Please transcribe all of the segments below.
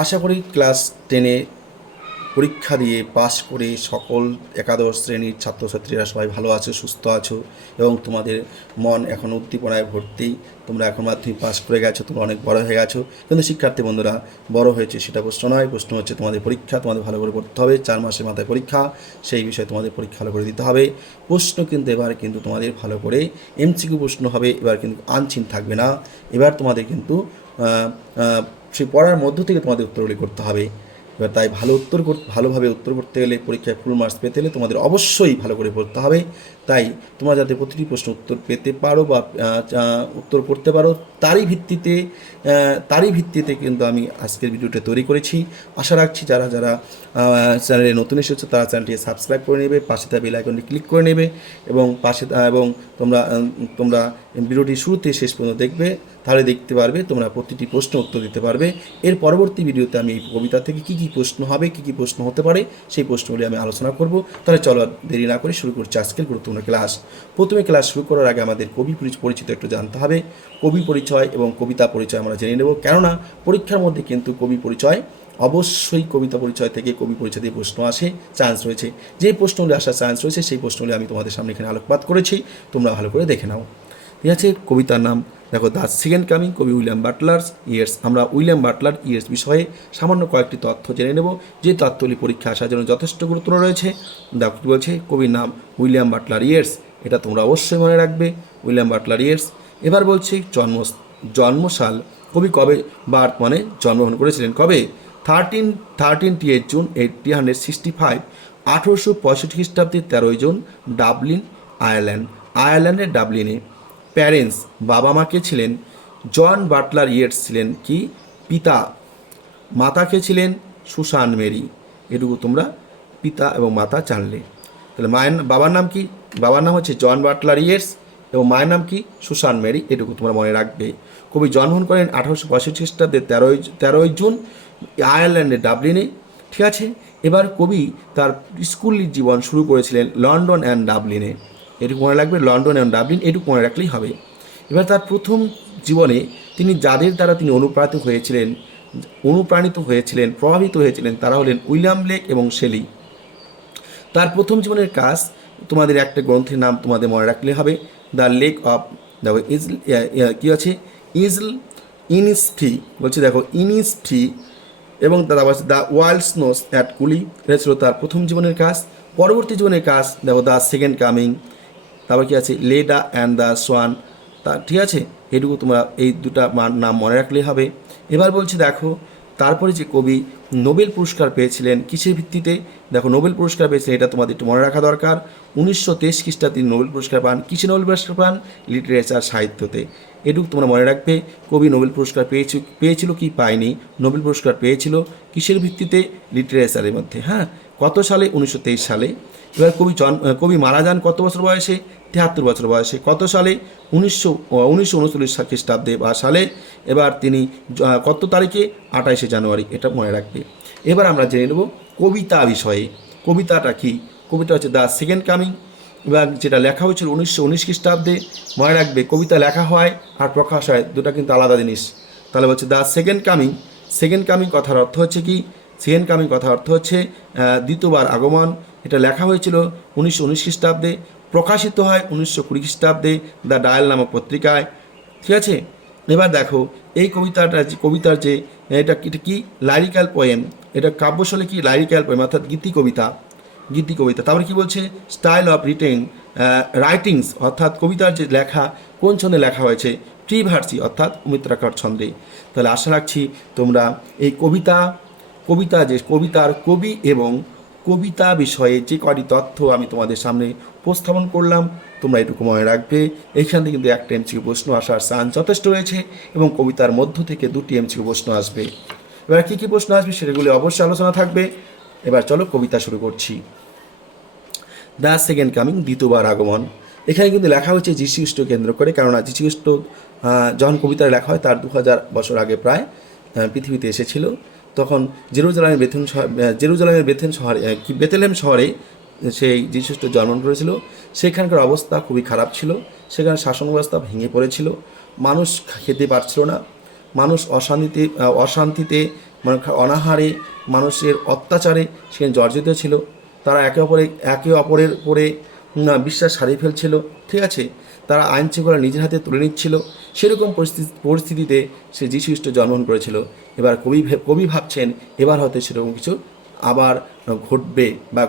আশা করি ক্লাস 10-এ পরীক্ষা দিয়ে পাস করে সকল একাদশ শ্রেণীর ছাত্রছাত্রীরা সবাই ভালো আছো, সুস্থ আছো এবং তোমাদের মন এখন উদ্দীপনায় ভর্তি। তোমরা এখন মাধ্যমিক পাস করে গেছো, তোমরা অনেক বড় হয়ে গেছো, কিন্তু শিক্ষার্থী বন্ধুরা বড় হয়েছে সেটা প্রশ্ন নয়। প্রশ্ন হচ্ছে তোমাদের পরীক্ষা, তোমাদের ভালো করে পড়তে হবে। 4 মাসের মাথায় পরীক্ষা, সেই বিষয়ে তোমাদের পরীক্ষা ভালো করে দিতে হবে। প্রশ্ন কিন্তু এবার কিন্তু তোমাদের ভালো করে এমসিকিউ প্রশ্ন হবে, এবার কিন্তু আনচিন থাকবে না। এবার তোমাদের কিন্তু সেই পড়ার মধ্য থেকে তোমাদের উত্তরগুলি করতে হবে। এবার তাই ভালোভাবে উত্তর করতে গেলে, পরীক্ষায় ফুল মার্কস পেতে হলে তোমাদের অবশ্যই ভালো করে পড়তে হবে। তাই তোমরা যাতে প্রতিটি প্রশ্ন উত্তর পেতে পারো বা উত্তর করতে পারো, তারই ভিত্তিতে কিন্তু আমি আজকের ভিডিওটা তৈরি করেছি। আশা রাখছি যারা যারা চ্যানেলে নতুন এসেছো তারা চ্যানেলটি সাবস্ক্রাইব করে নেবে, পাশে থাকা বেল আইকনটি ক্লিক করে নেবে এবং তোমরা ভিডিওটি শুরুতে শেষ পর্যন্ত দেখবে। তাহলে দেখতে পারবে তোমরা প্রতিটি প্রশ্ন উত্তর দিতে পারবে। এর পরবর্তী ভিডিওতে আমি এই কবিতা থেকে কী কী প্রশ্ন হবে, কী কী প্রশ্ন হতে পারে, সেই প্রশ্নগুলি আমি আলোচনা করব। তাহলে চলো দেরি না করে শুরু করছি আজকের গুরুত্বপূর্ণ ক্লাস। প্রথমে ক্লাস শুরু করার আগে আমাদের কবি পরিচিত একটু জানতে হবে। কবি পরিচয় এবং কবিতা পরিচয় আমরা জেনে নেব, কেননা পরীক্ষার মধ্যে কিন্তু কবি পরিচয় অবশ্যই কবিতা পরিচয় থেকে কবি পরিচয় দিয়ে প্রশ্ন আসে, চান্স রয়েছে। যেই প্রশ্নগুলি আসার চান্স রয়েছে সেই প্রশ্নগুলি আমি তোমাদের সামনে এখানে আলোকপাত করেছি, তোমরা ভালো করে দেখে নাও। ঠিক আছে, কবিতার নাম দেখো, দ্য সেকেন্ড কামিং, কবি উইলিয়াম বাটলার ইয়ার্স। আমরা উইলিয়াম বাটলার ইয়ার্স বিষয়ে সামান্য কয়েকটি তথ্য জেনে নেব, যে তথ্যগুলি পরীক্ষা আসার জন্য যথেষ্ট গুরুত্ব রয়েছে। দেখো কী বলছে, কবির নাম উইলিয়াম বাটলার ইয়ার্স, এটা তোমরা অবশ্যই মনে রাখবে, উইলিয়াম বাটলার ইয়ার্স। এবার বলছি জন্মসাল, কবি কবে বার্থ মানে জন্মগ্রহণ করেছিলেন, কবে? 13 জুন 1865, 1865 খ্রিস্টাব্দে 13 জুন, ডাবলিন আয়ারল্যান্ডের ডাবলিনে। প্যারেন্টস, বাবা মা কে ছিলেন? জন বাটলার ইয়েটস ছিলেন কি পিতা। মাতাকে ছিলেন সুসান মেরি। এটুকু তোমরা পিতা এবং মাতা জানলে। তাহলে বাবার নাম কি? বাবার নাম হচ্ছে জন বাটলার ইয়েটস এবং মায়ের নাম কি? Susan Mary. এটুকু তোমরা মনে রাখবে। কবি জন্মগ্রহণ করেন 1865 খ্রিস্টাব্দে 13 জুন, আয়ারল্যান্ডের ডাবলিনে। ঠিক আছে, এবার কবি তার স্কুল জীবন শুরু করেছিলেন লন্ডন অ্যান্ড ডাবলিনে। এটুকু মনে রাখবে, লন্ডন এবং ডাবলিন, এটুকু মনে রাখলেই হবে। এবার তার প্রথম জীবনে তিনি যাদের দ্বারা তিনি প্রভাবিত হয়েছিলেন তারা হলেন উইলিয়াম ব্লেক এবং শেলি। তার প্রথম জীবনের কাজ, তোমাদের একটা গ্রন্থের নাম তোমাদের মনে রাখলে হবে, দ্য লেক অফ, দেখো কী আছে, ইজল ইনিসফ্রি বলছে, দেখো ইনিসফ্রি, এবং দাদা বলছে দ্য ওয়াইল্ড স্নোস অ্যাট কুলি। এটা ছিল তার প্রথম জীবনের কাজ। পরবর্তী জীবনের কাজ দেখো, দ্য সেকেন্ড কামিং। তারপর কী আছে, লেডা অ্যান্ড দ্য সোয়ান। ঠিক আছে, এটুকু তোমরা এই দুটা নাম মনে রাখলেই হবে। এবার বলছি দেখো, তারপরে যে কবি নোবেল পুরস্কার পেয়েছিলেন কিসের ভিত্তিতে, দেখো নোবেল পুরস্কার পেয়েছিলেন, এটা তোমাদের একটু মনে রাখা দরকার। 1923 খ্রিস্টাব্দে তিনি নোবেল পুরস্কার পান। কিসে নোবেল পুরস্কার পান? লিটারেচার, সাহিত্যতে। এটুকু তোমরা মনে রাখবে। কবি নোবেল পুরস্কার পেয়েছিল কি পায়নি? নোবেল পুরস্কার পেয়েছিল কিসের ভিত্তিতে? লিটারেচারের মধ্যে। হ্যাঁ, কত সালে? 1923 সালে। এবার কবি মারা যান কত বছর বয়সে? 73 বছর বয়সে। কত সালে? 1939 খ্রিস্টাব্দে বা সালে। এবার তিনি কত তারিখে? 28শে জানুয়ারি। এটা মনে রাখবে। এবার আমরা জেনে নেব কবিতা বিষয়ে। কবিতাটা কি? কবিতা হচ্ছে দ্য সেকেন্ড কামিং, এবার যেটা লেখা হয়েছিল 1919 খ্রিস্টাব্দে। মনে রাখবে, কবিতা লেখা হয় আর প্রকাশ হয়, দুটা কিন্তু আলাদা জিনিস। তাহলে বলছে the second coming. Second coming কথার অর্থ হচ্ছে কি? সেকেন্ড কামিং কথার অর্থ হচ্ছে দ্বিতীয়বার আগমন। এটা লেখা হয়েছিল 1919 খ্রিস্টাব্দে, প্রকাশিত হয় 1920 খ্রিস্টাব্দে দ্য ডায়াল নামক পত্রিকায়। ঠিক আছে, এবার দেখো এই কবিতার যে এটা কি লাইরিক্যাল পোয়েম, এটা কাব্যশৈলী কি? লাইরিক্যাল পোয়েম, অর্থাৎ গীতি কবিতা। তারপরে কি বলছে? স্টাইল অফ রাইটিংস, অর্থাৎ কবিতার যে লেখা কোন ছন্দে লেখা হয়েছে? ফ্রি ভার্সি, অর্থাৎ অমিত্রাকার ছন্দে। তাহলে আশা রাখছি তোমরা এই কবিতার কবি এবং কবিতা বিষয়ে যে কয়টি তথ্য আমি তোমাদের সামনে উপস্থাপন করলাম তোমরা এটুকু মনে রাখবে। এইখান থেকে কিন্তু একটা এমসিকিউ প্রশ্ন আসার চান্স যথেষ্ট রয়েছে এবং কবিতার মধ্য থেকে 2টি এমসিকিউ প্রশ্ন আসবে। এবার কী কী প্রশ্ন আসবে সেগুলি অবশ্যই আলোচনা থাকবে। এবার চলো কবিতা শুরু করছি। দ্য সেকেন্ড কামিং, দ্বিতীয়বার আগমন। এখানে কিন্তু লেখা হচ্ছে যীশুখ্রিস্টকে কেন্দ্র করে, কেননা যীশুখ্রিস্ট যখন কবিতা লেখা হয় তার 2000 বছর আগে প্রায় পৃথিবীতে এসেছিল। তখন জেরুজালেমের বেথলেহেম শহরে সেই যীশুখ্রিস্ট জন্মগ্রহণ করেছিল। সেখানকার অবস্থা খুবই খারাপ ছিল, সেখানে শাসন ব্যবস্থা ভেঙে পড়েছিল, মানুষ খেতে পারছিল না, মানুষ অশান্তিতে মানে অনাহারে মানুষের অত্যাচারে সেখানে জর্জরিত ছিল। তারা একে অপরের উপরে বিশ্বাস হারিয়ে ফেলছিল, ঠিক আছে। তারা আইন শৃঙ্খলা নিজের হাতে তুলে নিচ্ছিল। সেরকম পরিস্থিতিতে সে যীশু খ্রিস্ট জন্মগ্রহণ করেছিল। এবার কবি ভাবছেন এবার হয়তো সেরকম কিছু আবার ঘটবে বা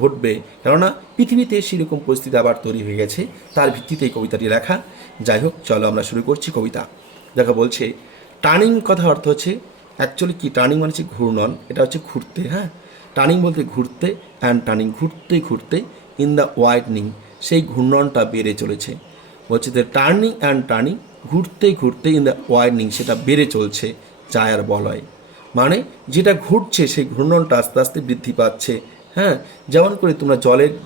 ঘটবে, কেননা পৃথিবীতে সেরকম পরিস্থিতি আবার তৈরি হয়ে গেছে। তার ভিত্তিতে এই কবিতাটি লেখা। যাই হোক, চলো আমরা শুরু করছি কবিতা। দেখো বলছে টার্নিং, কথা অর্থ হচ্ছে অ্যাকচুয়ালি কি, টার্নিং মানে হচ্ছে ঘূর্ণন, এটা হচ্ছে ঘুরতে, হ্যাঁ। টার্নিং বলতে ঘুরতে, অ্যান্ড টার্নিং ঘুরতে ঘুরতে, ইন দ্য ওয়াইডনিং সেই ঘূর্ণনটা বেড়ে চলেছে। বলছে যে টার্নিং অ্যান্ড টার্নিং ঘুরতে ঘুরতে, ইন দ্য ওয়াইডনিং সেটা বেড়ে চলছে, যায় আর বলয়। মানে যেটা ঘুরছে সেই ঘূর্ণনটা আস্তে আস্তে বৃদ্ধি পাচ্ছে, হ্যাঁ। যেমন করে তোমরা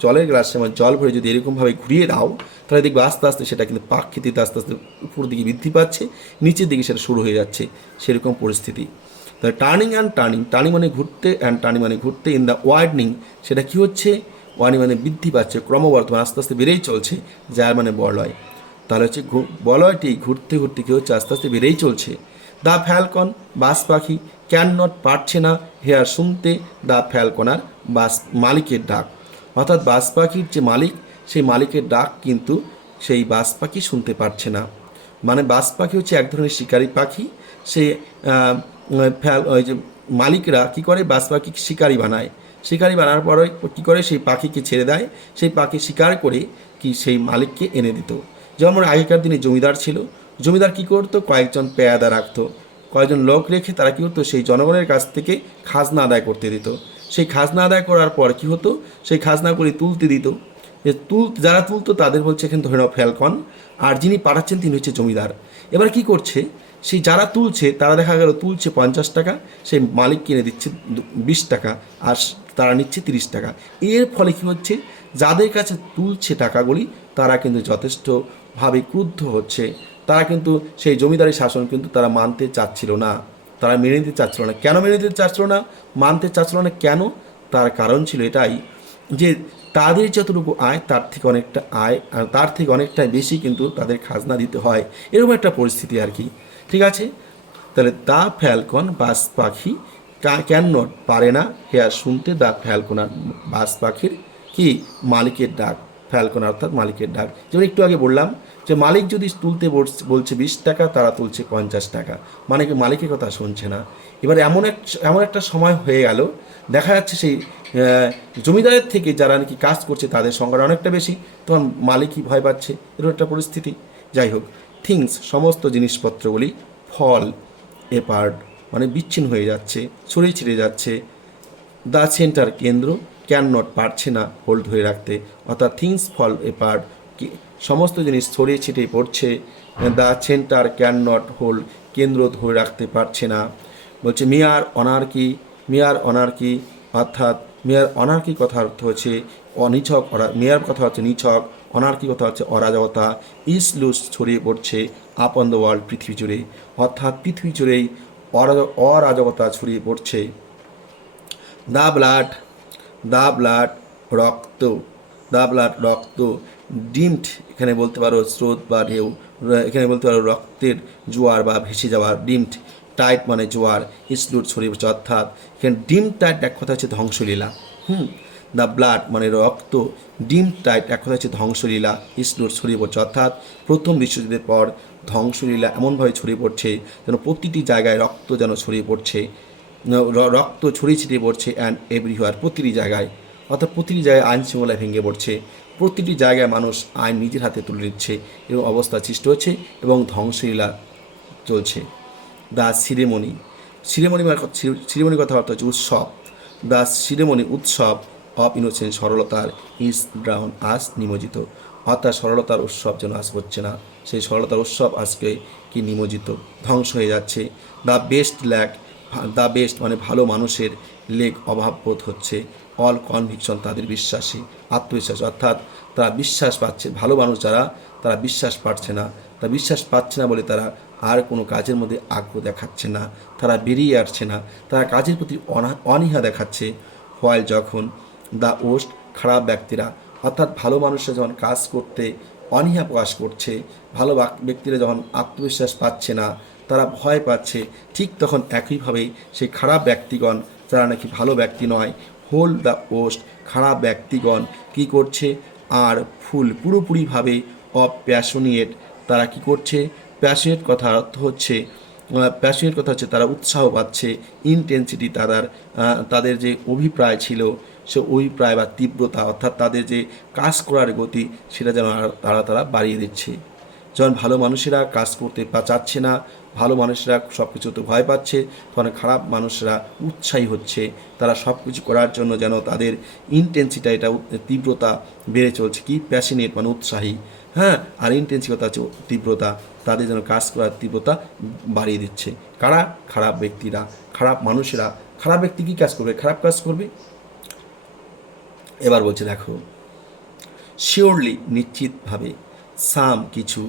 জলের গ্লাসে মানে জল ভরে যদি এরকমভাবে ঘুরিয়ে দাও, তাহলে দেখবে আস্তে আস্তে সেটা কিন্তু পাকৃতিতে আস্তে আস্তে উপর দিকে বৃদ্ধি পাচ্ছে, নিচের দিকে সেটা শুরু হয়ে যাচ্ছে, সেরকম পরিস্থিতি। তাহলে টার্নিং অ্যান্ড টার্নিং, টার্নিং মানে ঘুরতে, অ্যান্ড টার্নিং মানে ঘুরতে, ইন দ্য ওয়াইডনিং সেটা কী হচ্ছে, ওয়ার্নিং মানে বৃদ্ধি পাচ্ছে, ক্রমবর্ধমান আস্তে আস্তে বেড়েই চলছে, যার মানে বলয়। তাহলে হচ্ছে বলয়টি ঘুরতে ঘুরতে কী হচ্ছে, আস্তে আস্তে বেড়েই চলছে। দ্য ফ্যালকন বাস পাখি ক্যান নট পারছে না হেয়ার শুনতে দ্য ফ্যালকনার বাস মালিকের ডাক। অর্থাৎ বাস পাখির যে মালিক, সেই মালিকের ডাক কিন্তু সেই বাস পাখি শুনতে পারছে না। মানে বাস পাখি হচ্ছে এক ধরনের শিকারী পাখি। সে ওই যে মালিকরা কী করে, বাস পাখি শিকারি বানায়। শিকারি বানার পরে কী করে, সেই পাখিকে ছেড়ে দেয়, সেই পাখি শিকার করে কি সেই মালিককে এনে দিত। যেমন আগেকার দিনে জমিদার ছিল, জমিদার কী করতো, কয়েকজন পেয়াদা রাখতো, কয়েকজন লোক রেখে তারা কী হতো, সেই জনগণের কাছ থেকে খাজনা আদায় করতে দিত। সেই খাজনা আদায় করার পর কী হতো, সেই খাজনাগুলি তুলতে দিত। যারা তুলতো তাদের বলছে এখানে ধরে নাও ফ্যালকন, আর যিনি পাঠাচ্ছেন তিনি হচ্ছে জমিদার। এবার কি করছে, সেই যারা তুলছে তারা দেখা গেল তুলছে 50 টাকা, সেই মালিক কিনে দিচ্ছে 20 টাকা, আর তারা নিচ্ছে 30 টাকা। এর ফলে কী হচ্ছে, যাদের কাছে তুলছে টাকাগুলি তারা কিন্তু যথেষ্টভাবে ক্রুদ্ধ হচ্ছে। তারা কিন্তু সেই জমিদারি শাসন কিন্তু তারা মানতে চাচ্ছিল না, তারা মেনে নিতে চাচ্ছিল না। কেন মেনে নিতে চাচ্ছিল না, মানতে চাচ্ছিল না কেন? তার কারণ ছিল এটাই যে তাদের যতটুকু আয় তার থেকে অনেকটা আয়, আর তার থেকে অনেকটাই বেশি কিন্তু তাদের খাজনা দিতে হয়, এরকম একটা পরিস্থিতি আর কি, ঠিক আছে। তাহলে দ্য ফ্যালকন বাস পাখি ক্যান নট পারে না হেয়ার শুনতে দ্য ফ্যালকন, আর বাস পাখির কি মালিকের ডাক, ফ্যালকন অর্থাৎ মালিকের ডাক। যেমন একটু আগে বললাম যে মালিক যদি তুলতে বলছে 20 টাকা, তারা তুলছে 50 টাকা, মানে কি মালিকের কথা শুনছে না। এবার এমন একটা সময় হয়ে গেল, দেখা যাচ্ছে সেই জমিদারের থেকে যারা নাকি কাজ করছে তাদের সংখ্যাটা অনেকটা বেশি, তখন মালিকই ভয় পাচ্ছে, এরকম একটা পরিস্থিতি। যাই হোক, থিংস সমস্ত জিনিসপত্রগুলি ফল এপার্ট মানে বিচ্ছিন্ন হয়ে যাচ্ছে, ছড়িয়ে ছিঁড়ে যাচ্ছে। দ্য সেন্টার কেন্দ্র ক্যান নট পারছে না হোল্ড ধরে রাখতে, অর্থাৎ থিংস ফল এপার্ট সমস্ত জিনিস ছড়িয়ে ছিটিয়ে পড়ছে। The centre can not hold কেন্দ্র ধরে রাখতে পারছে না। বলছে মেয়ার অনার্কি অর্থাৎ মেয়ার অনার্কি কথা অর্থ হচ্ছে অনিছক, মেয়ার কথা হচ্ছে নিছক, অনার্কি কথা হচ্ছে অরাজকতা। ইস লুজ ছড়িয়ে পড়ছে আপ অন দ্য ওয়ার্ল্ড পৃথিবী জুড়ে, অর্থাৎ পৃথিবী জুড়েই অরাজকতা ছড়িয়ে পড়ছে। দ্য ব্লাড রক্ত, দ্য ব্লাড রক্ত, ডিমড এখানে বলতে পারো স্রোত বা ঢেউ, এখানে বলতে পারো রক্তের জোয়ার বা ভেসে যাওয়া। ডিমড টাইট মানে জোয়ার, ইসলুট ছড়িয়ে পড়ছে, অর্থাৎ এখানে ডিম টাইট এক কথা হচ্ছে ধ্বংসলীলা। দ্য ব্লাড মানে রক্ত, ডিম টাইট এক কথা হচ্ছে ধ্বংসলীলা, ইসলুট ছড়িয়ে পড়ছে, অর্থাৎ প্রথম বিশ্বযুদ্ধের পর ধ্বংসলীলা এমনভাবে ছড়িয়ে পড়ছে যেন প্রতিটি জায়গায় রক্ত যেন ছড়িয়ে পড়ছে, রক্ত ছড়িয়ে ছিটিয়ে পড়ছে অ্যান্ড এভরিহোয়ার প্রতিটি জায়গায়, অর্থাৎ প্রতিটি জায়গায় আইন শৃঙ্খলা ভেঙে পড়ছে, প্রতিটি জায়গায় মানুষ আইন নিজের হাতে তুলে নিচ্ছে, এবং অবস্থা সৃষ্টি হচ্ছে এবং ধ্বংসলীলা চলছে। দ্য সিরেমনি কথা অর্থ হচ্ছে উৎসব। দ্য সিরেমনি উৎসব অফ ইনোসেন্স সরলতার ইজ ড্রাউন আজ নিমজ্জিত, অর্থাৎ সরলতার উৎসব যেন আজ হচ্ছে না, সেই সরলতার উৎসব আজকে কি নিমজ্জিত, ধ্বংস হয়ে যাচ্ছে। দ্য বেস্ট মানে ভালো মানুষের লেগ অভাববোধ হচ্ছে, অল কনভিকশন তাদের বিশ্বাসী আত্মবিশ্বাস, অর্থাৎ তারা বিশ্বাস পাচ্ছে, ভালো মানুষ যারা তারা বিশ্বাস পাচ্ছে না বলে তারা আর কোনো কাজের মধ্যে আগ্রহ দেখাচ্ছে না, তারা বেরিয়ে আসছে না, তারা কাজের প্রতি অনীহা দেখাচ্ছে। হয় যখন দ্য ওস্ট খারাপ ব্যক্তিরা, অর্থাৎ ভালো মানুষরা যখন কাজ করতে অনীহা প্রকাশ করছে, ভালো ব্যক্তিরা যখন আত্মবিশ্বাস পাচ্ছে না, তারা ভয় পাচ্ছে, ঠিক তখন একইভাবে সেই খারাপ ব্যক্তিগণ, যারা নাকি ভালো ব্যক্তি নয়, হোল দ্য পোস্ট, খারাপ ব্যক্তিগণ কি করছে, আর ফুল পুরোপুরিভাবে অপ্যাশনিয়েট, তারা কি করছে, প্যাশনেট কথা অর্থ হচ্ছে, প্যাশনেট কথা হচ্ছে তারা উৎসাহ পাচ্ছে, ইন্টেন্সিটি তাদের যে অভিপ্রায় ছিল সে অভিপ্রায় বা তীব্রতা, অর্থাৎ তাদের যে কাজ করার গতি সেটা যেন তারা বাড়িয়ে দিচ্ছে। যখন ভালো মানুষেরা কাজ করতে চাচ্ছে না, ভালো মানুষেরা সব কিছুতে ভয় পাচ্ছে, তখন খারাপ মানুষরা উৎসাহী হচ্ছে, তারা সব কিছু করার জন্য যেন তাদের ইন্টেন্সিটা, এটা তীব্রতা বেড়ে চলছে। কি প্যাশনেট মানে উৎসাহী, হ্যাঁ, আর ইন্টেন্সিটি হচ্ছে তীব্রতা, তাদের যেন কাজ করার তীব্রতা বাড়িয়ে দিচ্ছে। কারা? খারাপ ব্যক্তিরা, খারাপ মানুষেরা। খারাপ ব্যক্তি কী কাজ করবে? খারাপ কাজ করবে। এবার বলছে দেখো, শিওরলি নিশ্চিতভাবে, সাম কিছু,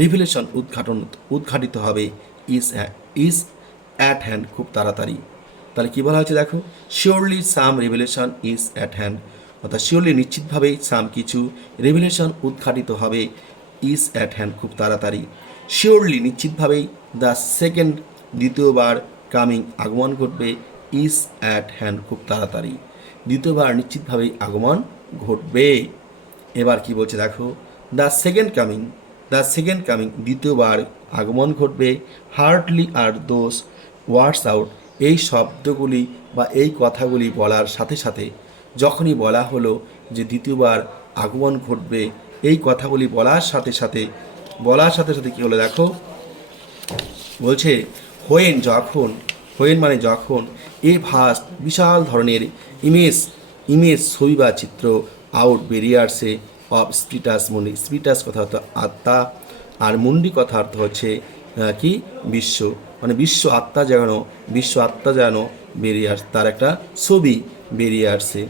রিভিলেশন উদ্ঘাটিত হবে, ইজ অ্যাট হ্যান্ড খুব তাড়াতাড়ি। তাহলে কী বলা হয়েছে দেখো, surely some revelation is at hand, অর্থাৎ শিওরলি নিশ্চিতভাবেই সাম কিছু, রিভিলেশন উদ্ঘাটিত হবে, ইজ অ্যাট হ্যান্ড খুব তাড়াতাড়ি। শিওরলি নিশ্চিতভাবেই, দ্য সেকেন্ড দ্বিতীয়বার, কামিং আগমন ঘটবে, ইজ অ্যাট হ্যান্ড খুব তাড়াতাড়ি, দ্বিতীয়বার নিশ্চিতভাবেই আগমন ঘটবে। এবার কি বলছে দেখো, দ্য সেকেন্ড কামিং দ্বিতীয়বার আগমন ঘটবে, হার্ডলি আর দোজ ওয়ার্ডস আউট, এই শব্দগুলি বা এই কথাগুলি বলার সাথে সাথে, যখনই বলা হলো যে দ্বিতীয়বার আগমন ঘটবে, এই কথাগুলি বলার সাথে সাথে কী হলো দেখো, বলছে হোয়েন মানে যখন, এ ভাস্ট বিশাল ধরনের ইমেজ ছবি বা চিত্র, আউট বেরিয়ে আসে, অফ স্পিরিটাস মুন্ডি, স্পিরিটাস কথা হতো আত্মা, আর মুন্ডি কথা অর্থ হচ্ছে কি বিশ্ব, মানে বিশ্ব আত্মা যেন বেরিয়ে আসে, তার একটা ছবি বেরিয়ে আসছে,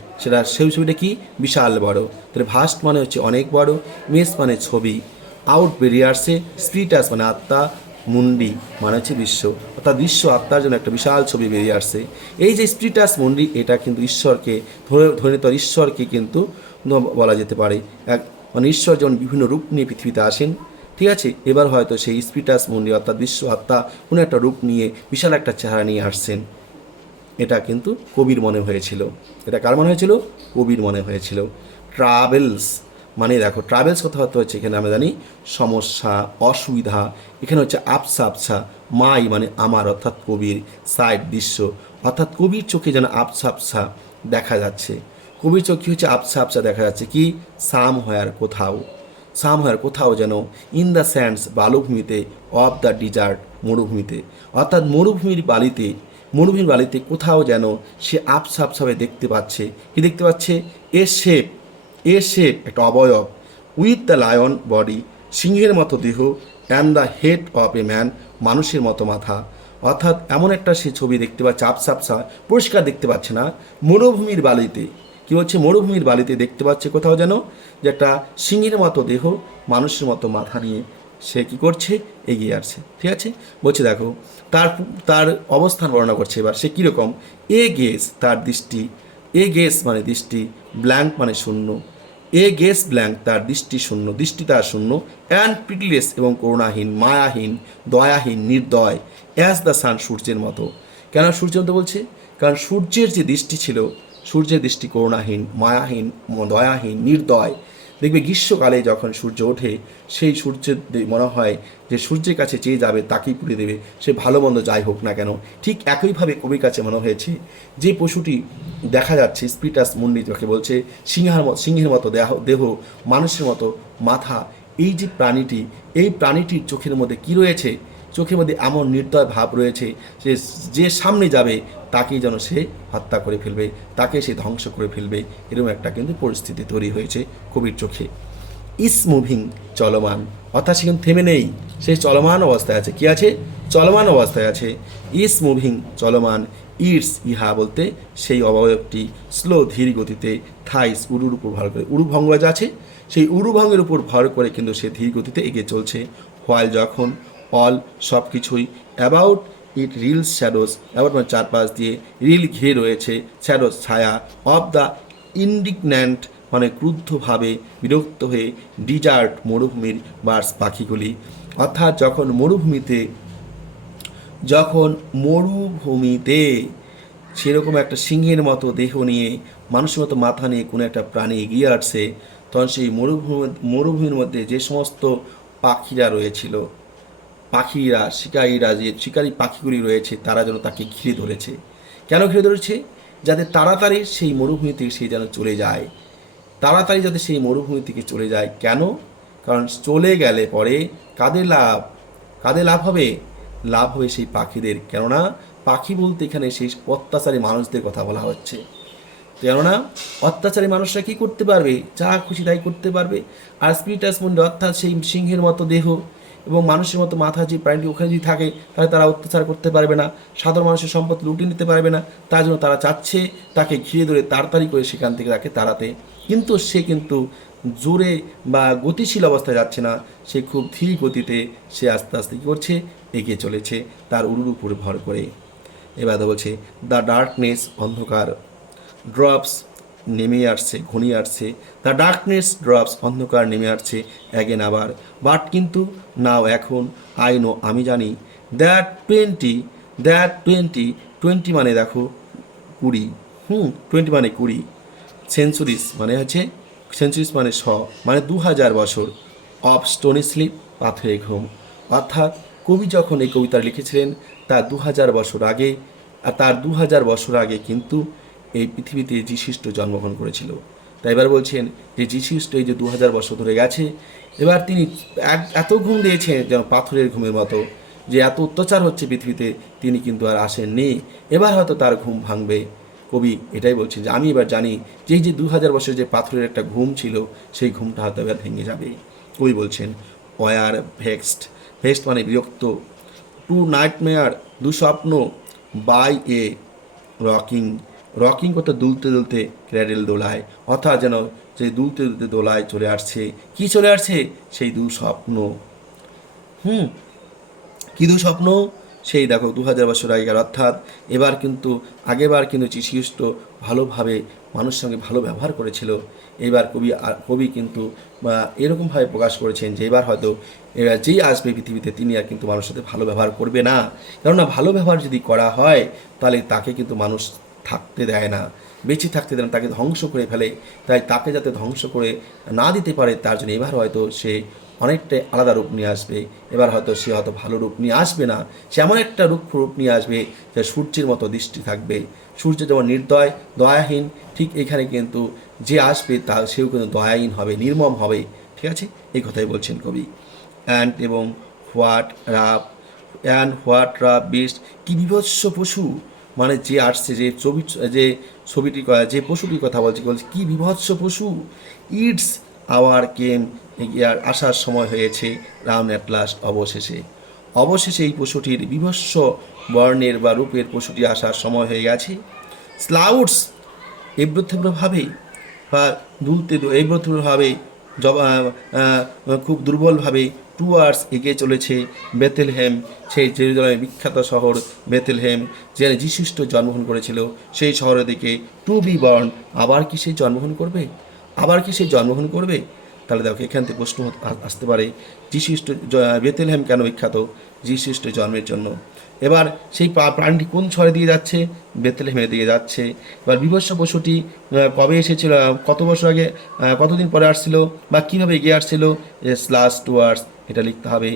সেই ছবিটা কি বিশাল বড়। তাহলে ভাস্ট মানে হচ্ছে অনেক বড়, ইমেজ মানে ছবি, আউট বেরিয়ে আসছে, স্পিরিটাস মানে আত্মা, মুন্ডি মানে হচ্ছে বিশ্ব, অর্থাৎ বিশ্ব আত্মার জন্য একটা বিশাল ছবি বেরিয়ে আসছে। এই যে স্পিরিটাস মুন্ডি, এটা কিন্তু ঈশ্বরকে ধরে ঈশ্বরকে কিন্তু বলা যেতে পারে, মানে ঈশ্বর যেমন বিভিন্ন রূপ নিয়ে পৃথিবীতে আসেন, ঠিক আছে, এবার হয়তো সেই স্পিরিটাস মুন্ডি অর্থাৎ বিশ্ব আত্মা কোনো একটা রূপ নিয়ে বিশাল একটা চেহারা নিয়ে আসছেন। এটা কিন্তু কবির মনে হয়েছিল। এটা কার মনে হয়েছিল? কবির মনে হয়েছিল। ট্রাভেলস মানে দেখো, ট্রাভেলস কথা হচ্ছে এখানে আমরা জানি সমস্যা, অসুবিধা, এখানে হচ্ছে আবছা, মাই মানে আমার, অর্থাৎ কবির, সাইড দৃশ্য, অর্থাৎ কবির চোখে যেন আবছা দেখা যাচ্ছে, কবির চোখ কী হচ্ছে আবছা দেখা যাচ্ছে, কি সাম হয়ার কোথাও যেন, ইন দ্য স্যান্ডস বালুভূমিতে, অফ দ্য ডিজার্ট মরুভূমিতে, অর্থাৎ মরুভূমির বালিতে কোথাও যেন সে আবছাভাবে দেখতে পাচ্ছে, কি দেখতে পাচ্ছে, এ শেপ একটা অবয়ব, উইথ দ্য লায়ন বডি, সিংহের মতো দেহ, and the head of a man, মানুষের মতো মাথা, অর্থাৎ এমন একটা সে ছবি দেখতে পাচ্ছে, আবছা পরিষ্কার দেখতে পাচ্ছে না, মরুভূমির বালিতে, কি হচ্ছে মরুভূমির বালিতে দেখতে পাচ্ছে কোথাও যেন যে একটা সিংহের মতো দেহ, মানুষের মতো মাথা নিয়ে সে কি করছে, এগিয়ে আসছে, ঠিক আছে। বলছে দেখো, তার অবস্থান বর্ণনা করছে, এবার সে কীরকম, এ গেস তার দৃষ্টি, এ গেস মানে দৃষ্টি, ব্ল্যাঙ্ক মানে শূন্য, এ গেস ব্ল্যাঙ্ক তার দৃষ্টি শূন্য, দৃষ্টি তার শূন্য, অ্যান্ড পিটলেস এবং করুণাহীন, মায়াহীন, দয়াহীন, নির্দয়, অ্যাজ দ্য সান সূর্যের মতো। কেন সূর্যের মতো বলছে? কারণ সূর্যের যে দৃষ্টি ছিল, সূর্যের দৃষ্টি করুণাহীন, মায়াহীন, দয়াহীন, নির্দয়। দেখবে গ্রীষ্মকালে যখন সূর্য ওঠে, সেই সূর্যের মনে হয় যে সূর্যের কাছে চেয়ে যাবে, তাকেই পুড়ে দেবে, সে ভালো মন্দ যাই হোক না কেন। ঠিক একইভাবে কবির কাছে মনে হয়েছে যে পশুটি দেখা যাচ্ছে, স্পিরিটাস মুন্ডি যাকে বলছে, সিংহের মতো দেহ, মানুষের মতো মাথা, এই যে প্রাণীটি, এই প্রাণীটির চোখের মধ্যে কি রয়েছে, চোখের মধ্যে এমন নির্দয় ভাব রয়েছে, যে সামনে যাবে তাকেই যেন সে হত্যা করে ফেলবে, তাকে সে ধ্বংস করে ফেলবে, এরকম একটা কিন্তু পরিস্থিতি তৈরি হয়েছে কবির চোখে। ইস মুভিং চলমান, অর্থাৎ সে কিন্তু থেমে নেই, সে চলমান অবস্থায় আছে, কি আছে, চলমান অবস্থায় আছে। ইস মুভিং চলমান, ইটস ইহা বলতে সেই অবয়বটি, স্লো ধীর গতিতে, থাইস উরুর উপর ভর করে, উরুভঙ্গ যা আছে সেই উরুভঙ্গের উপর ভর করে কিন্তু সে ধীর গতিতে এগিয়ে চলছে। হোয়াইল যখন, অল সব কিছুই, about it reels shadows, about মানে চারপাশ দিয়ে, রিল ঘিরে রয়েছে, শ্যাডোজ ছায়া, অফ দ্য ইন্ডিগন্যান্ট মানে ক্রুদ্ধভাবে, বিরক্ত হয়ে, ডিজার্ট মরুভূমির বার্ডস পাখিগুলি, অর্থাৎ যখন মরুভূমিতে যখন মরুভূমিতে সেরকম একটা সিংহের মতো দেহ নিয়ে মানুষের মতো মাথা নিয়ে কোনো একটা প্রাণী এগিয়ে আসছে, তখন সেই মরুভূমির মধ্যে যে সমস্ত পাখিরা রয়েছিল, পাখিরা শিকারীরা, যে শিকারী পাখিগুলি রয়েছে, তারা যেন তাকে ঘিরে ধরেছে। কেন ঘিরে ধরেছে? যাতে তাড়াতাড়ি সেই মরুভূমি থেকে সে যেন চলে যায়, তাড়াতাড়ি যাতে সেই মরুভূমি থেকে চলে যায়। কেন? কারণ চলে গেলে পরে কাদের লাভ? কাদের লাভ হবে? লাভ হবে সেই পাখিদের। কেননা পাখি বলতে এখানে সেই অত্যাচারী মানুষদের কথা বলা হচ্ছে। কেননা অত্যাচারী মানুষরা কি করতে পারবে? যা খুশি তাই করতে পারবে। আর স্পিরিটাস মুন্ডে অর্থাৎ সেই সিংহের মতো দেহ এবং মানুষের মতো মাথা যে প্রাণীটি ওখানে যদি থাকে, তাহলে তারা অত্যাচার করতে পারবে না, সাধারণ মানুষের সম্পদ লুটে নিতে পারবে না। তার জন্য তারা চাচ্ছে তাকে ঘিরে ধরে তাড়াতাড়ি করে সেখান থেকে তাকে তাড়াতে। কিন্তু সে কিন্তু জোরে বা গতিশীল অবস্থায় যাচ্ছে না, সে খুব ধীর গতিতে সে আস্তে আস্তে কী করছে? এগিয়ে চলেছে তার উরুর উপরে ভর করে। এবার বলছে দ্য ডার্কনেস, অন্ধকার, ড্রপস, নেমে আসছে, ঘনিয়ে আসছে। দ্য ডার্কনেস ড্রপস, অন্ধকার নেমে আসছে অ্যাগেন, আবার। বাট কিন্তু নাও, এখন, আই নো, আমি জানি, টোয়েন্টি মানে দেখো 20, 20 মানে 20, সেঞ্চুরিস মানে হচ্ছে, সেঞ্চুরিস মানে মানে 2000 বছর, অফ স্টোনি স্লিপ, পাথরের ঘুম। অর্থাৎ কবি যখন এই কবিতা লিখেছিলেন তার 2000 বছর আগে, আর তার 2000 বছর আগে কিন্তু এই পৃথিবীতে যীশুখ্রিস্ট জন্মগ্রহণ করেছিল। তাই এবার বলছেন যে যীশুখ্রিস্ট এই যে 2000 বছর ধরে গেছে, এবার তিনি এত ঘুম দিয়েছেন যেন পাথরের ঘুমের মতো, যে এত অত্যাচার হচ্ছে পৃথিবীতে, তিনি কিন্তু আর আসেননি। এবার হয়তো তার ঘুম ভাঙবে। কবি এটাই বলছেন যে আমি এবার জানি যে এই যে 2000 বছর যে পাথরের একটা ঘুম ছিল, সেই ঘুমটা হয়তো এবার ভেঙে যাবে। কবি বলছেন ওয়ার ভেক্সড, ভেক্সড মানে বিরক্ত, টু নাইটমেয়ার, দুঃস্বপ্ন, বাই এ রকিং, রকিং করতে দুলতে দুলতে ক্র্যাডেল দোলায়, অর্থাৎ যেন যে দুলতে দুলতে দোলায় চলে আসছে। কি চলে আসছে? সেই দুঃস্বপ্ন। কি দুঃস্বপ্ন? সেই দেখো 2000 বছর আগেকার, অর্থাৎ এবার কিন্তু আগেবার কিন্তু যীশুখ্রিস্ট ভালোভাবে মানুষের সঙ্গে ভালো ব্যবহার করেছিল। এবার কবি কিন্তু এরকমভাবে প্রকাশ করেছেন যে এবার হয়তো এবার যেই আসবে পৃথিবীতে, তিনি আর কিন্তু মানুষের সাথে ভালো ব্যবহার করবে না। কেননা ভালো ব্যবহার যদি করা হয়, তাহলে তাকে কিন্তু মানুষ থাকতে দেয় না, বেঁচে থাকতে দেয় না, তাকে ধ্বংস করে ফেলে। তাই তাকে যাতে ধ্বংস করে না দিতে পারে, তার জন্য এবার হয়তো সে অনেকটাই আলাদা রূপ নিয়ে আসবে। এবার হয়তো সে হয়তো ভালো রূপ নিয়ে আসবে না, সে এমন একটা রূপ নিয়ে আসবে যে সূর্যের মতো দৃষ্টি থাকবে। সূর্য যেমন নির্দয়, দয়াহীন, ঠিক এখানে কিন্তু যে আসবে তা সেও কিন্তু দয়াহীন হবে, নির্মম হবে। ঠিক আছে, এই কথাই বলছেন কবি। অ্যান্ড এবং হোয়াট রাফ বিস্ট, কি বিভৎস পশু, মানে যে আসছে, যে ছবিটি যে পশুটির কথা বলছি কি বিভৎস পশু। ইটস আওয়ার কেম, ইয়ার আসার সময় হয়েছে, রাউন্ড অ্যাট লাস্ট, অবশেষে। অবশেষে এই পশুটির বিভৎস বর্ণের বা রূপের পশুটি আসার সময় হয়ে গেছে। স্লাউডস, এব্রথেব্রভাবে বা এব্রথেব্রভাবে, খুব দুর্বলভাবে, টুয়ার্ডস, এগিয়ে চলেছে বেথেলহেম, সেই জেরুজালেমের বিখ্যাত শহর বেথেলহেম, যেখানে যীশুখ্রিস্ট জন্মগ্রহণ করেছিল, সেই শহরের দিকে। টু বি বর্ন, আবার কি সে জন্মগ্রহণ করবে? আবার কি সে জন্মগ্রহণ করবে? তাহলে দেখো এখান থেকে প্রশ্ন আসতে পারে, যীশুখ্রিস্ট বেথেলহেম কেন বিখ্যাত? যীশুখ্রিস্ট জন্মের জন্য। এবার সেই প্রাণটি কোন শহরে দিয়ে যাচ্ছে? বেথলেহেমের দিকে যাচ্ছে। এবার বিভৎস পশুটি কবে এসেছিল, কত বছর আগে, কতদিন পরে আসছিল, বা কীভাবে এগিয়ে আসছিল? স্লাস টুয়ার্ডস, এটা লিখতে হবে।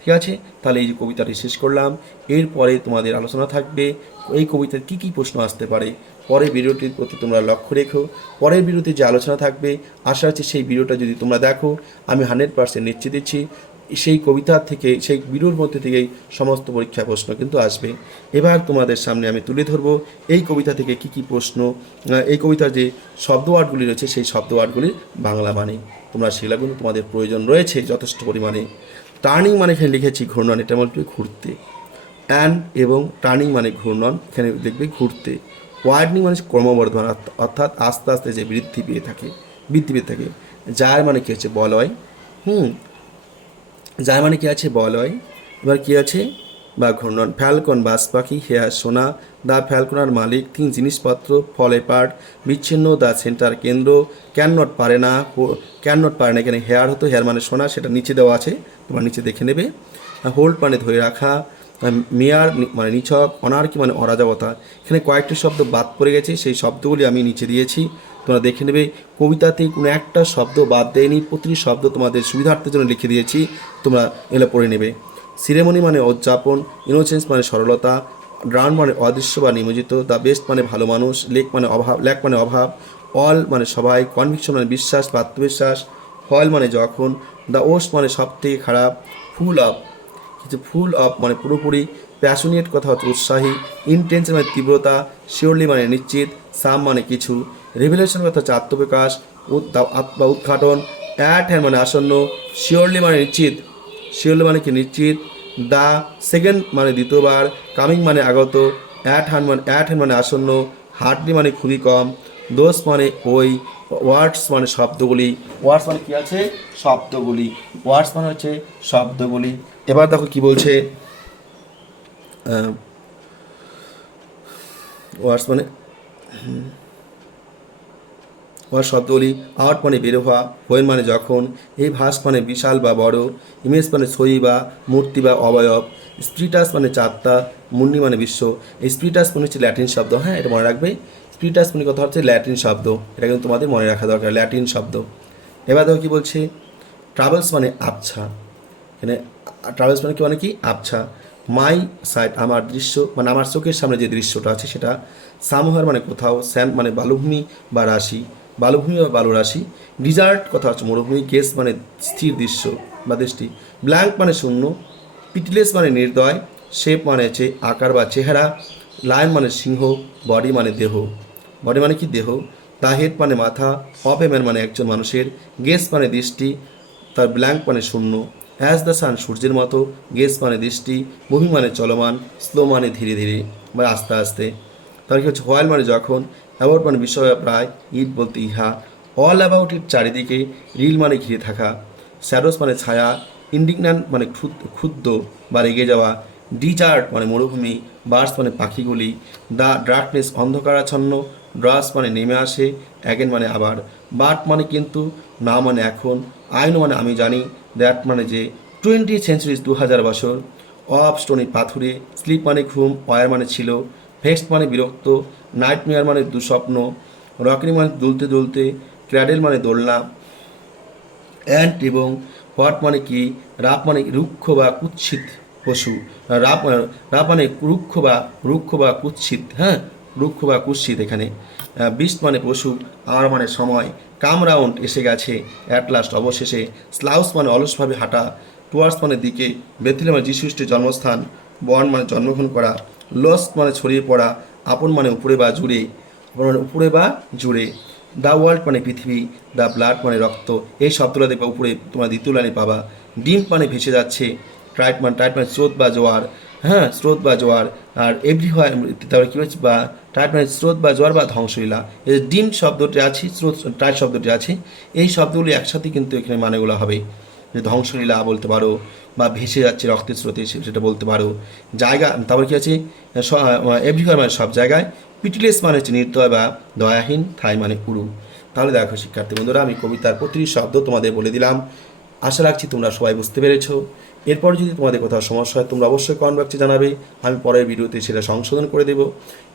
ঠিক আছে, তাহলে এই যে কবিতাটি শেষ করলাম। এরপরে তোমাদের আলোচনা থাকবে এই কবিতার কী কী প্রশ্ন আসতে পারে। পরের ভিডিওটির প্রতি তোমরা লক্ষ্য রেখো। পরের ভিডিওতে যে আলোচনা থাকবে, আশা হচ্ছে সেই ভিডিওটা যদি তোমরা দেখো, আমি 100% নিশ্চিত দিচ্ছি সেই কবিতার থেকে, সেই ভিডিওর মধ্যে থেকেই সমস্ত পরীক্ষা প্রশ্ন কিন্তু আসবে। এবার তোমাদের সামনে আমি তুলে ধরবো এই কবিতা থেকে কী কী প্রশ্ন, এই কবিতার যে শব্দ ওয়ার্ডগুলি রয়েছে, সেই শব্দ ওয়ার্ডগুলির বাংলা মানে তোমরা সেগুলো কিন্তু তোমাদের প্রয়োজন রয়েছে যথেষ্ট পরিমাণে। টার্নিং মানে এখানে লিখেছি ঘূর্ণন, এটা বলবে ঘুরতে। অ্যান্ড এবং টার্নিং মানে ঘূর্ণন, এখানে দেখবে ঘুরতে। ওয়ার্ডনিং মানে ক্রমবর্ধমান, অর্থাৎ আস্তে আস্তে যে বৃদ্ধি পেয়ে থাকে। যার মানে কী হচ্ছে? বলয়। যার মানে কি আছে? বলয়। এবার কি আছে? বা ঘূর্ণন। ফ্যালকন, বাজ পাখি। হেয়ার, সোনা। The ফ্যালকনার Malik. থিং, জিনিসপত্র। ফল, পার্ট। বিচ্ছিন্ন, দ্য সেন্টার, কেন্দ্র। ক্যান নট, পারে না। এখানে হেয়ার হতো, হেয়ার মানে সোনা, সেটা নিচে দেওয়া আছে, তোমার নিচে দেখে নেবে। হোল্ড মানে ধরে রাখা। মেয়ার মানে নিছক, অনার্কি মানে অরাজকতা। এখানে কয়েকটি শব্দ বাদ পড়ে গেছে, সেই শব্দগুলি আমি নিচে দিয়েছি, তোমরা দেখে নেবে। কবিতাতে কোনো একটা শব্দ বাদ দেয়নি, প্রতিটি শব্দ তোমাদের সুবিধার্থের জন্য লিখে দিয়েছি, তোমরা এগুলো পড়ে নেবে। সিরেমনি মানে উদযাপন, ইনোসেন্স মানে সরলতা, ড্রাউন মানে অদৃশ্য বা নিমজ্জিত, দ্য বেস্ট মানে ভালো মানুষ, ল্যাক মানে অভাব, অল মানে সবাই, কনভিকশন মানে বিশ্বাস বা আত্মবিশ্বাস, ফল মানে যখন, দ্য ওস্ট মানে সব থেকে খারাপ, ফুল অফ মানে পুরোপুরি, প্যাশনিয়েট কথা হচ্ছে উৎসাহী, ইন্টেন্স মানে তীব্রতা, শিওরলি মানে নিশ্চিত, সাম মানে কিছু, রেভেলেশন কথা হচ্ছে আত্মপ্রকাশ বা উদ্ঘাটন, অ্যাট হ্যান্ড মানে আসন্ন, শিওরলি মানে নিশ্চিত, শিওরলি মানে কি নিশ্চিত, দ্য সেকেন্ড মানে দ্বিতীয়বার, কামিং মানে আগত, অ্যাট হ্যান্ড মানে আসন্ন, হার্ডলি মানে খুবই কম, দোষ মানে ওই, ওয়ার্ডস মানে শব্দগুলি, ওয়ার্ডস মানে কি আছে শব্দগুলি, ওয়ার্ডস মানে হচ্ছে শব্দগুলি। এবার দেখো কি বলছে, ওয়ার্ডস মানে ওয়ার্ড শব্দগুলি, আউট মানে বের হওয়া, হোয়েন মানে যখন, এই ভাস মানে বিশাল বা বড়, ইমেজ মানে ছবি বা মূর্তি বা অবয়ব, স্পিরিটাস মানে চারটা, মুন্নি মানে বিশ্ব। এই স্পিরিটাস মানে হচ্ছে ল্যাটিন শব্দ, হ্যাঁ এটা মনে রাখবে। স্পিরিটাস মানে কথা হচ্ছে ল্যাটিন শব্দ, এটা কিন্তু তোমাদের মনে রাখা দরকার, ল্যাটিন শব্দ। এবার দেখো কি বলছে, ট্রাভেলস মানে আবছা, এখানে ট্রাভেলস মানে কি মানে কি আবছা, মাই সাইড আমার দৃশ্য মানে আমার চোখের সামনে যে দৃশ্যটা আছে সেটা, সামহার মানে কোথাও, স্যান্ড মানে বালুভূমি বা রাশি, বালুভূমি বা বালু রাশি, ডিজার্ট কথা হচ্ছে মরুভূমি, গেস মানে স্থির দৃশ্য বা দৃষ্টি, ব্ল্যাঙ্ক মানে শূন্য, পিটলেস মানে নির্দয়, শেপ মানে হচ্ছে আকার বা চেহারা, লায়ন মানে সিংহ, বডি মানে দেহ, বডি মানে কি দেহ, দা হেড মানে মাথা, অফ এ ম্যান মানে একজন মানুষের, গেস মানে দৃষ্টি, তার ব্ল্যাঙ্ক মানে শূন্য, অ্যাজ দ্য সান সূর্যের মতো, গেস মানে দৃষ্টি, মুভিং মানে চলমান, স্লো মানে ধীরে ধীরে মানে আস্তে আস্তে। তারপর কি হচ্ছে হোয়াইল মানে যখন, অ্যাবাউট মানে বিষয় প্রায়, ইট বলতে ইহা, অল অ্যাবাউট ইট চারিদিকে, রিল মানে ঘিরে থাকা, শ্যাডোস মানে ছায়া, ইন্ডিগন্যান্ট মানে ক্ষুদ্র বা রেগে যাওয়া, ডিজার্ট মানে মরুভূমি, বার্স মানে পাখিগুলি, দ্য ডার্কনেস অন্ধকারাচ্ছন্ন, ড্রাস মানে নেমে আসে, অ্যাগেন মানে আবার, বাট মানে কিন্তু, না মানে এখন, আইন মানে আমি জানি, দ্যাট মানে যে, 20th সেঞ্চুরিজ 2000 বছর, অফ স্টোনি পাথুরে, স্লিপ মানে ঘুম, ওয়ার মানে ছিল, ভেক্সড মানে বিরক্ত, নাইটমেয়ার মানে দুঃস্বপ্ন, রকিনি মানে দুলতে দুলতে, ক্র্যাডেল মানে দোলনা, অ্যান্ট এবং হোয়াট মানে কি, রাপ মানে রুক্ষ বা কুৎসিত পশু, রাপ রাপ মানে রুক্ষ বা কুৎসিত, হ্যাঁ রুক্ষ বা কুৎসিত এখানে, বিস্ট মানে পশু, আর মানে সময়, কাম রাউন্ড এসে গেছে, অ্যাট লাস্ট অবশেষে, স্লাউস মানে অলসভাবে হাঁটা, টুয়ার্স মানে দিকে, বেথিলে মানে যীশু খ্রিস্টের জন্মস্থান, বর্ন মানে জন্মগ্রহণ করা, লস্ট মানে ছড়িয়ে পড়া, আপন মানে উপরে বা জুড়ে, আপন মানে উপরে বা জুড়ে, দ্য ওয়ার্ল্ড মানে পৃথিবী, দ্য ব্লাড মানে রক্ত, এই শব্দটা দেখবে উপরে তোমরা দ্বিতীয় লাইনে পাবা, ডিম মানে ভেসে যাচ্ছে, টাইট মানে স্রোত বা জোয়ার, হ্যাঁ স্রোত বা জোয়ার, আর এভরি হয় তারপরে কী হচ্ছে বা টাইট মানে স্রোত বা জোয়ার বা ধ্বংসলীলা, এই যে ডিম শব্দটি আছে, স্রোত টাইট শব্দটি আছে, এই শব্দগুলি একসাথে কিন্তু এখানে মানেগুলো হবে, যে ধ্বংসলীলা বলতে পারো, বা ভেসে যাচ্ছে রক্তের স্রোতে সেটা বলতে পারো, জায়গা তারপর কি আছে, এভরিহার মানে সব জায়গায়, পিটিলেস মানে হচ্ছে নির্দয় বা দয়াহীন, থাই মানে উড়ু। তাহলে দেখো শিক্ষার্থী বন্ধুরা, আমি কবিতার প্রতিটি শব্দ তোমাদের বলে দিলাম, আশা রাখছি তোমরা সবাই বুঝতে পেরেছো। এরপর যদি তোমাদের কোথাও সমস্যা হয় তোমরা অবশ্যই কমেন্ট বক্সে জানাবে, আমি পরের ভিডিওতে সেটা সংশোধন করে দেব,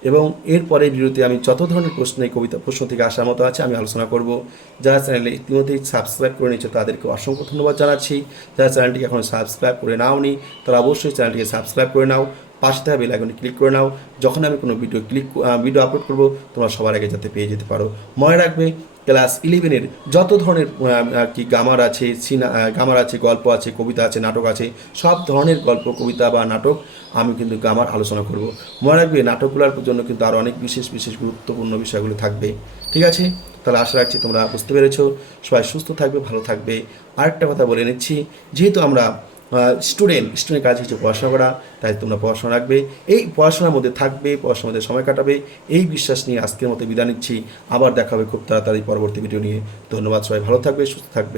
এবং এর পরের ভিডিওতে আমি যত ধরনের প্রশ্ন থেকে আসার মতো আছে আমি আলোচনা করব। যারা চ্যানেলে ইতিমধ্যেই সাবস্ক্রাইব করে নিচ্ছে তাদেরকে অসংখ্য ধন্যবাদ জানাচ্ছি, যারা চ্যানেলটিকে এখনও সাবস্ক্রাইব করে নাওনি তারা অবশ্যই চ্যানেলটিকে সাবস্ক্রাইব করে নাও, পাশে থাকা বেল আইকনে ক্লিক করে নাও, যখন আমি কোনো ভিডিও আপলোড করব তোমরা সবার আগে যাতে পেয়ে যেতে পারো। মনে রাখবে ক্লাস 11-এর যত ধরনের আর কি গামার আছে, গল্প আছে, কবিতা আছে, নাটক আছে, সব ধরনের গল্প, কবিতা বা নাটক আমি কিন্তু গামার আলোচনা করব। মনে রাখবে নাটকগুলোর জন্য কিন্তু আরও অনেক বিশেষ গুরুত্বপূর্ণ বিষয়গুলো থাকবে। ঠিক আছে, তাহলে আশা রাখছি তোমরা বুঝতে পেরেছো। সবাই সুস্থ থাকবে, ভালো থাকবে। আরেকটা কথা বলে নিচ্ছি, যেহেতু আমরা স্টুডেন্টের কাজ হচ্ছে পড়াশোনা করা, তাই তোমরা পড়াশোনা রাখবে, এই পড়াশোনার মধ্যে থাকবে, পড়াশোনার মধ্যে সময় কাটাবে, এই বিশ্বাস নিয়ে আজকের মতো বিদায় নিচ্ছি। আবার দেখা হবে খুব তাড়াতাড়ি পরবর্তী ভিডিও নিয়ে। ধন্যবাদ, সবাই ভালো থাকবে, সুস্থ থাকবে।